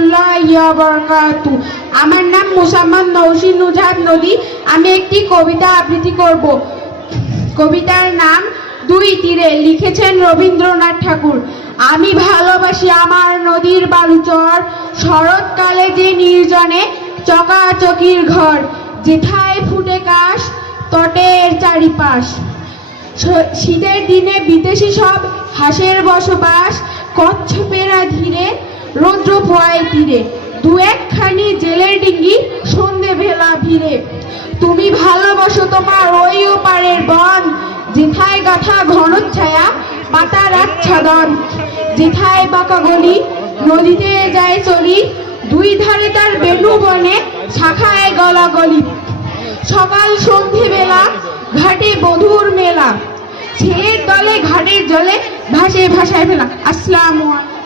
আলাইকুম আমার নাম মুসাম্মদ নৌসিন নুজাহাত নদী। আমি একটি কবিতা আবৃত্তি করব। কবিতার নাম দুই তীরে লিখেছেন রবীন্দ্রনাথ ঠাকুর। আমি ভালোবাসি আমার নদীর বালুচর। শরৎকালে যে নির্জনে চকাচকির ঘর, যেথায় ফুটে কাশ তটের চারিপাশ। শীতের দিনে বিদেশি সব হাঁসের বসবাস, কচ্ছপেরা ধীরে পোয়ায় তীরে দু একখানি জেলের ডিঙ্গি সন্ধে ভেলা ভিড়ে। তুমি ভালোবাসো তোমার ওই ওপারের বন, যেথায় গাথা ঘন ছায়া পাতার আচ্ছাদন। যেথায় বাঁকা গলি নদীতে যায় চলি, দুই ধারে তার বেলু বনে শাখায় গলা গলি। সকাল সন্ধে বেলা ঘাটে বধুর মেলা। ছেলের দলে ঘাটের জলে ভাসে ভাসায় ফেলা। আসসালামু আলাইকুম।